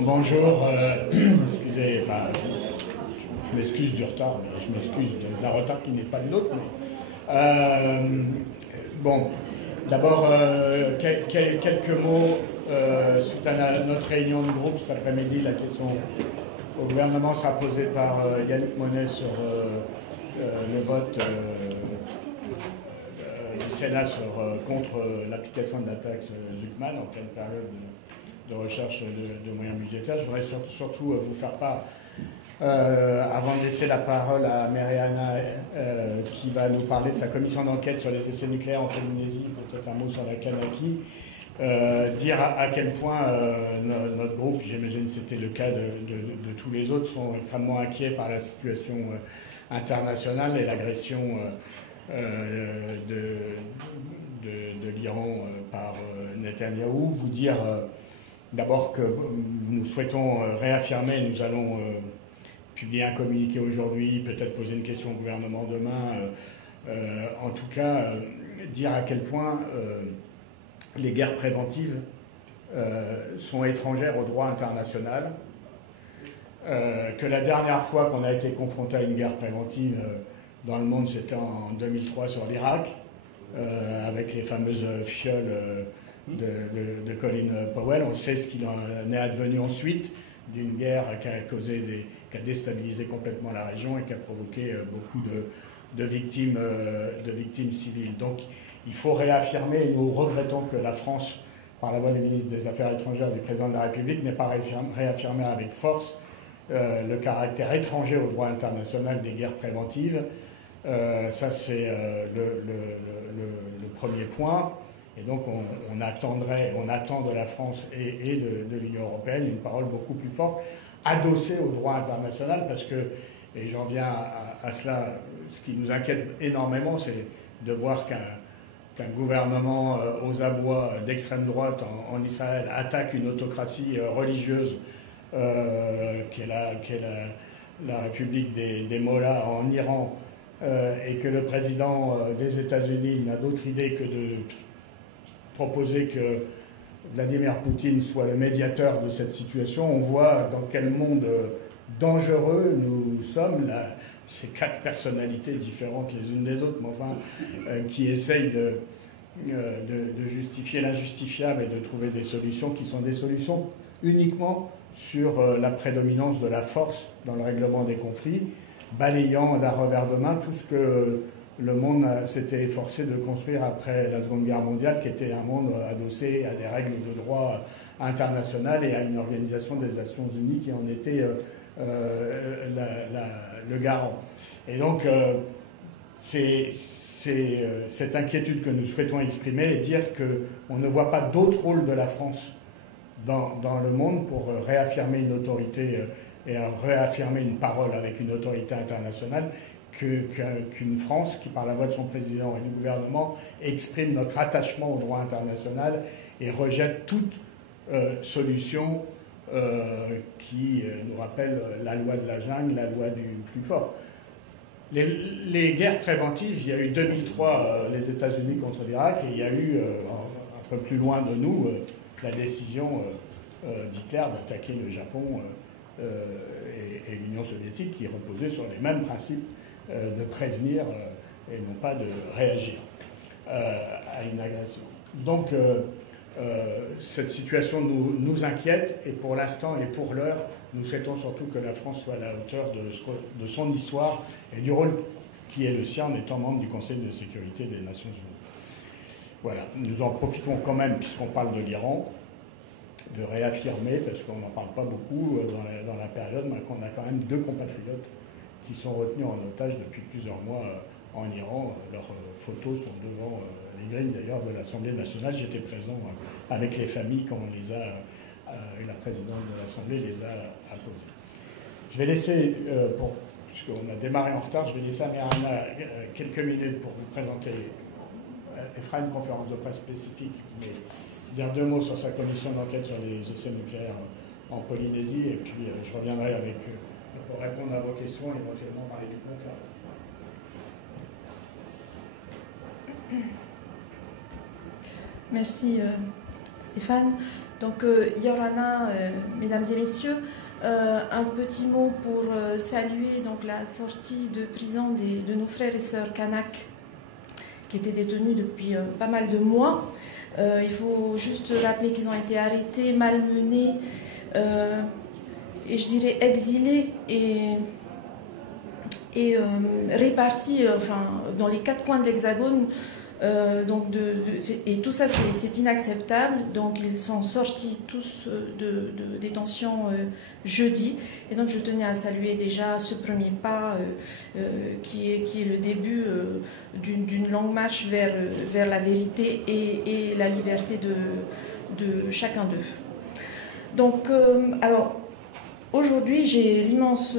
Bonjour, excusez, enfin, je m'excuse du retard, mais je m'excuse d'un retard qui n'est pas de l'autre. Bon, d'abord, quelques mots suite à notre réunion de groupe cet après-midi. La question au gouvernement sera posée par Yannick Monnet sur le vote du Sénat contre l'application de la taxe Zuckman en pleine période de recherche de moyens budgétaires. Je voudrais surtout vous faire part, avant de laisser la parole à Mariana, qui va nous parler de sa commission d'enquête sur les essais nucléaires en Polynésie, peut-être un mot sur la Kanaki, dire à quel point notre groupe, j'imagine que c'était le cas de tous les autres, sont extrêmement inquiets par la situation internationale et l'agression de l'Iran par Netanyahou. Vous dire d'abord que nous souhaitons réaffirmer, nous allons publier un communiqué aujourd'hui, peut-être poser une question au gouvernement demain, en tout cas dire à quel point les guerres préventives sont étrangères au droit international, que la dernière fois qu'on a été confronté à une guerre préventive dans le monde, c'était en 2003 sur l'Irak, avec les fameuses fioles de Colin Powell. On sait ce qu'il en est advenu ensuite d'une guerre qui a déstabilisé complètement la région et qui a provoqué beaucoup de victimes civiles. Donc il faut réaffirmer, et nous regrettons que la France, par la voix du ministre des Affaires étrangères du président de la République, n'ait pas réaffirmé avec force le caractère étranger au droit international des guerres préventives. Ça c'est le premier point. Et donc on attend de la France et de l'Union européenne une parole beaucoup plus forte, adossée au droit international, parce que, et j'en viens à cela, ce qui nous inquiète énormément, c'est de voir qu'un gouvernement aux abois d'extrême droite en Israël attaque une autocratie religieuse qui est la République des Mollahs en Iran, et que le président des États-Unis n'a d'autre idée que de proposer que Vladimir Poutine soit le médiateur de cette situation. On voit dans quel monde dangereux nous sommes, là, ces quatre personnalités différentes les unes des autres, mais enfin, qui essayent de justifier l'injustifiable et de trouver des solutions qui sont des solutions uniquement sur la prédominance de la force dans le règlement des conflits, balayant d'un revers de main tout ce que le monde s'était efforcé de construire après la Seconde Guerre mondiale, qui était un monde adossé à des règles de droit international et à une organisation des Nations Unies qui en était le garant. Et donc, c'est cette inquiétude que nous souhaitons exprimer et dire qu'on ne voit pas d'autre rôle de la France dans le monde pour réaffirmer une autorité et réaffirmer une parole avec une autorité internationale qu'une France qui, par la voix de son président et du gouvernement, exprime notre attachement au droit international et rejette toute solution qui nous rappelle la loi de la jungle, la loi du plus fort. Les guerres préventives, il y a eu 2003 les États-Unis contre l'Irak, et il y a eu un peu plus loin de nous la décision d'Hitler d'attaquer le Japon et l'Union soviétique, qui reposait sur les mêmes principes de prévenir et non pas de réagir à une agression. Donc cette situation nous inquiète, et pour l'instant et pour l'heure, nous souhaitons surtout que la France soit à la hauteur de son histoire et du rôle qui est le sien en étant membre du Conseil de sécurité des Nations Unies. Voilà, nous en profitons quand même, puisqu'on parle de l'Iran, de réaffirmer, parce qu'on n'en parle pas beaucoup dans la période, mais qu'on a quand même 2 compatriotes qui sont retenus en otage depuis plusieurs mois en Iran. Leurs photos sont devant les grilles d'ailleurs de l'Assemblée nationale. J'étais présent avec les familles quand on les a, et la présidente de l'Assemblée les a apposées. Je vais laisser, puisqu'on a démarré en retard, je vais laisser à Mariana quelques minutes pour vous présenter. Elle fera une conférence de presse spécifique, mais dire 2 mots sur sa commission d'enquête sur les essais nucléaires en Polynésie, et puis je reviendrai pour répondre à vos questions et éventuellement parler du compte. Merci Stéphane. Donc, Yorana, mesdames et messieurs, un petit mot pour saluer donc, la sortie de prison de nos frères et sœurs Kanak qui étaient détenus depuis pas mal de mois. Il faut juste rappeler qu'ils ont été arrêtés, malmenés et je dirais exilés et répartis dans les 4 coins de l'Hexagone. Et tout ça, c'est inacceptable. Donc, ils sont sortis tous de détention jeudi. Et donc, je tenais à saluer déjà ce premier pas qui est le début d'une longue marche vers la vérité et la liberté de chacun d'eux. Donc, aujourd'hui, j'ai l'immense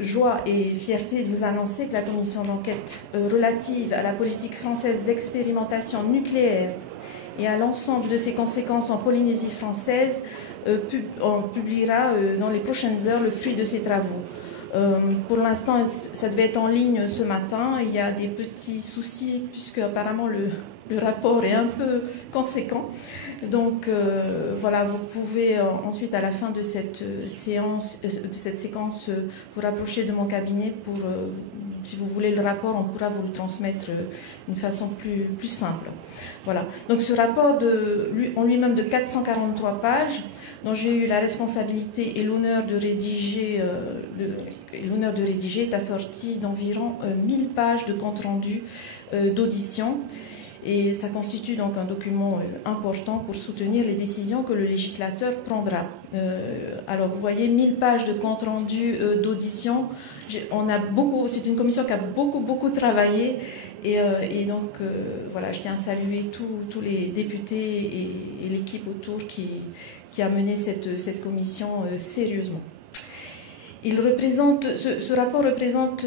joie et fierté de vous annoncer que la commission d'enquête relative à la politique française d'expérimentation nucléaire et à l'ensemble de ses conséquences en Polynésie française publiera dans les prochaines heures le fruit de ses travaux. Pour l'instant, ça devait être en ligne ce matin. Il y a des petits soucis puisque apparemment le rapport est un peu conséquent. Donc voilà, vous pouvez ensuite à la fin de cette séquence vous rapprocher de mon cabinet pour, si vous voulez le rapport, on pourra vous le transmettre d'une façon plus simple. Voilà. Donc ce rapport en lui-même de 443 pages, dont j'ai eu la responsabilité et l'honneur de rédiger, est assorti d'environ 1000 pages de compte rendu d'audition. Et ça constitue donc un document important pour soutenir les décisions que le législateur prendra. Alors vous voyez, 1000 pages de compte rendu d'audition. C'est une commission qui a beaucoup travaillé. Et donc voilà, je tiens à saluer tous les députés et l'équipe autour qui a mené cette commission sérieusement. Ce rapport représente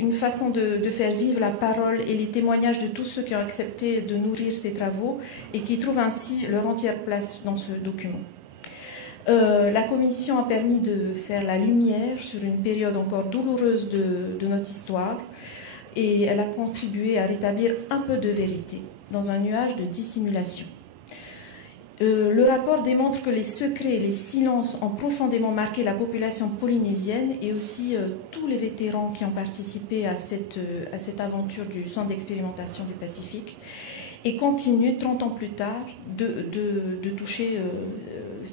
une façon de faire vivre la parole et les témoignages de tous ceux qui ont accepté de nourrir ces travaux et qui trouvent ainsi leur entière place dans ce document. La commission a permis de faire la lumière sur une période encore douloureuse de notre histoire et elle a contribué à rétablir un peu de vérité dans un nuage de dissimulation. Le rapport démontre que les secrets et les silences ont profondément marqué la population polynésienne et aussi tous les vétérans qui ont participé à cette aventure du centre d'expérimentation du Pacifique et continuent 30 ans plus tard de toucher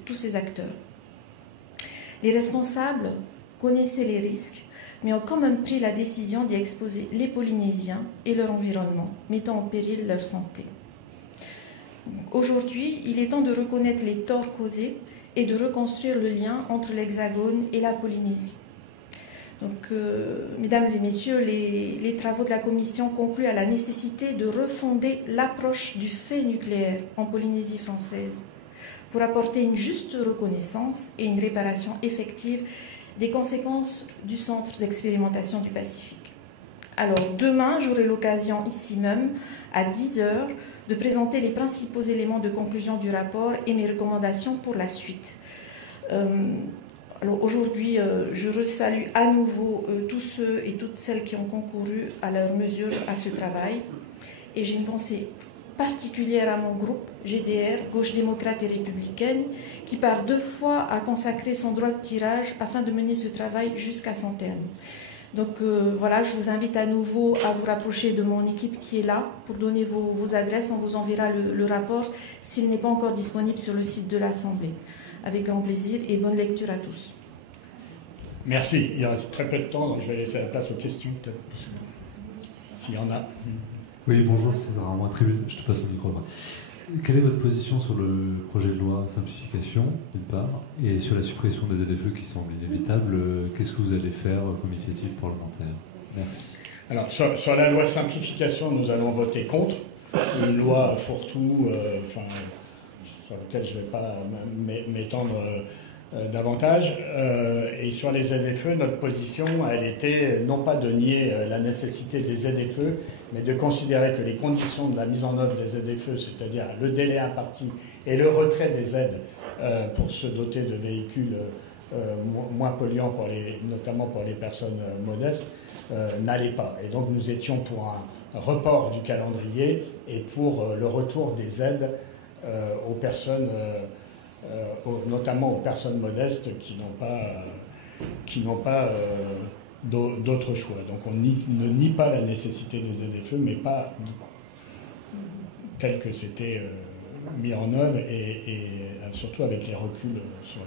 tous ces acteurs. Les responsables connaissaient les risques, mais ont quand même pris la décision d'y exposer les Polynésiens et leur environnement, mettant en péril leur santé. Aujourd'hui, il est temps de reconnaître les torts causés et de reconstruire le lien entre l'Hexagone et la Polynésie. Donc, mesdames et messieurs, les travaux de la Commission concluent à la nécessité de refonder l'approche du fait nucléaire en Polynésie française pour apporter une juste reconnaissance et une réparation effective des conséquences du centre d'expérimentation du Pacifique. Alors, demain, j'aurai l'occasion ici même, à 10h, de présenter les principaux éléments de conclusion du rapport et mes recommandations pour la suite. Alors aujourd'hui, je salue à nouveau tous ceux et toutes celles qui ont concouru à leur mesure à ce travail. Et j'ai une pensée particulière à mon groupe GDR, Gauche démocrate et républicaine, qui par 2 fois a consacré son droit de tirage afin de mener ce travail jusqu'à son terme. Donc voilà, je vous invite à nouveau à vous rapprocher de mon équipe qui est là pour donner vos adresses. On vous enverra le rapport s'il n'est pas encore disponible sur le site de l'Assemblée. Avec grand plaisir et bonne lecture à tous. Merci. Il reste très peu de temps, donc je vais laisser la place aux questions peut-être, s'il y en a. Oui, bonjour César, moi Tribune, je te passe le micro. Quelle est votre position sur le projet de loi simplification, d'une part, et sur la suppression des ZFE qui semble inévitable? Qu'est-ce que vous allez faire comme initiative parlementaire? Merci. Alors, sur la loi simplification, nous allons voter contre. Une loi fourre-tout, sur laquelle je ne vais pas m'étendre davantage. Et sur les ZFE, notre position, elle était non pas de nier la nécessité des ZFE, mais de considérer que les conditions de la mise en œuvre des ZFE, c'est-à-dire le délai imparti et le retrait des aides pour se doter de véhicules moins polluants, notamment pour les personnes modestes, n'allaient pas. Et donc nous étions pour un report du calendrier et pour le retour des aides aux personnes notamment aux personnes modestes qui n'ont pas d'autre choix. Donc on ne nie pas la nécessité des ZFE, mais pas tel que c'était mis en œuvre et surtout avec les reculs sur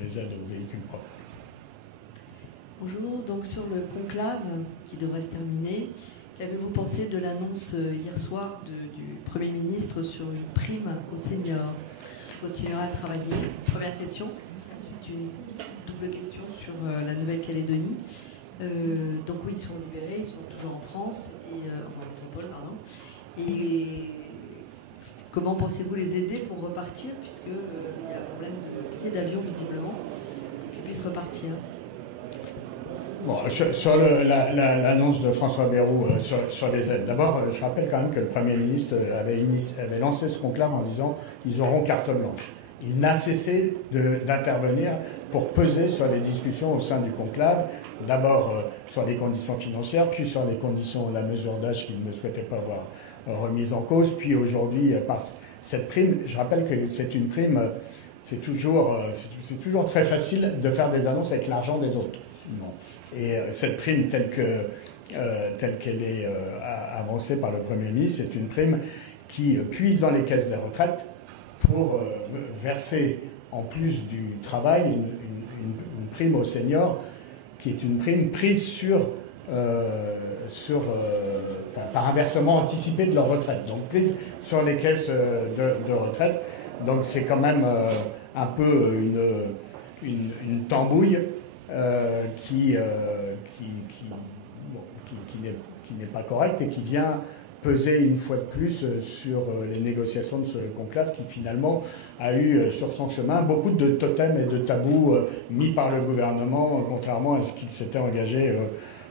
les aides aux véhicules propres. Bonjour, donc sur le conclave qui devrait se terminer, qu'avez-vous pensé de l'annonce hier soir du Premier ministre sur une prime aux seniors qui continuera à travailler? Première question. Ensuite, une double question sur la Nouvelle-Calédonie. Donc oui, ils sont libérés, ils sont toujours en France, en métropole, pardon. Et comment pensez-vous les aider pour repartir, puisqu'il y a un problème de billets d'avion visiblement, pour qu'ils puissent repartir? Bon, sur l'annonce de François Bayrou sur les aides, d'abord, je rappelle quand même que le Premier ministre avait lancé ce conclave en disant qu'ils auront carte blanche. Il n'a cessé d'intervenir pour peser sur les discussions au sein du conclave, d'abord sur les conditions financières, puis sur les conditions de la mesure d'âge qu'il ne souhaitait pas voir remise en cause, puis aujourd'hui par cette prime. Je rappelle que c'est une prime, c'est toujours très facile de faire des annonces avec l'argent des autres. Bon. Et cette prime telle qu'elle est avancée par le Premier ministre, c'est une prime qui puise dans les caisses des retraites pour verser, en plus du travail, une prime aux seniors, qui est une prime prise par un versement anticipé de leur retraite, donc prise sur les caisses de retraite. Donc c'est quand même un peu une tambouille qui n'est pas correcte et qui vient peser une fois de plus sur les négociations de ce conclave qui finalement a eu sur son chemin beaucoup de totems et de tabous mis par le gouvernement, contrairement à ce qu'il s'était engagé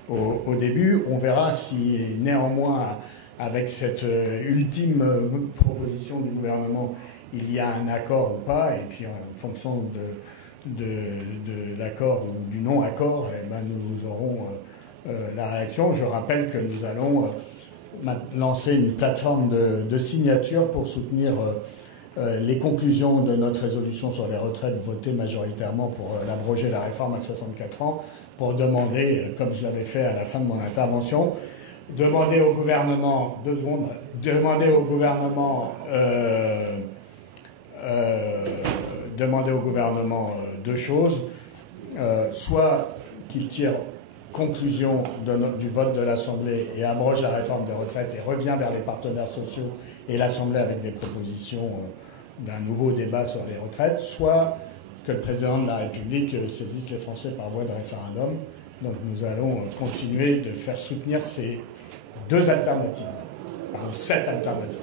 au début. On verra si néanmoins, avec cette ultime proposition du gouvernement, il y a un accord ou pas, et puis en fonction de l'accord ou du non-accord, nous aurons la réaction. Je rappelle que nous allons lancer une plateforme de signature pour soutenir les conclusions de notre résolution sur les retraites votée majoritairement pour abroger la réforme à 64 ans, pour demander, comme je l'avais fait à la fin de mon intervention, demander au gouvernement deux choses, soit qu'il tire conclusion du vote de l'Assemblée et abroge la réforme des retraites et revient vers les partenaires sociaux et l'Assemblée avec des propositions d'un nouveau débat sur les retraites, soit que le président de la République saisisse les Français par voie de référendum. Donc nous allons continuer de faire soutenir ces deux alternatives, 7 alternatives.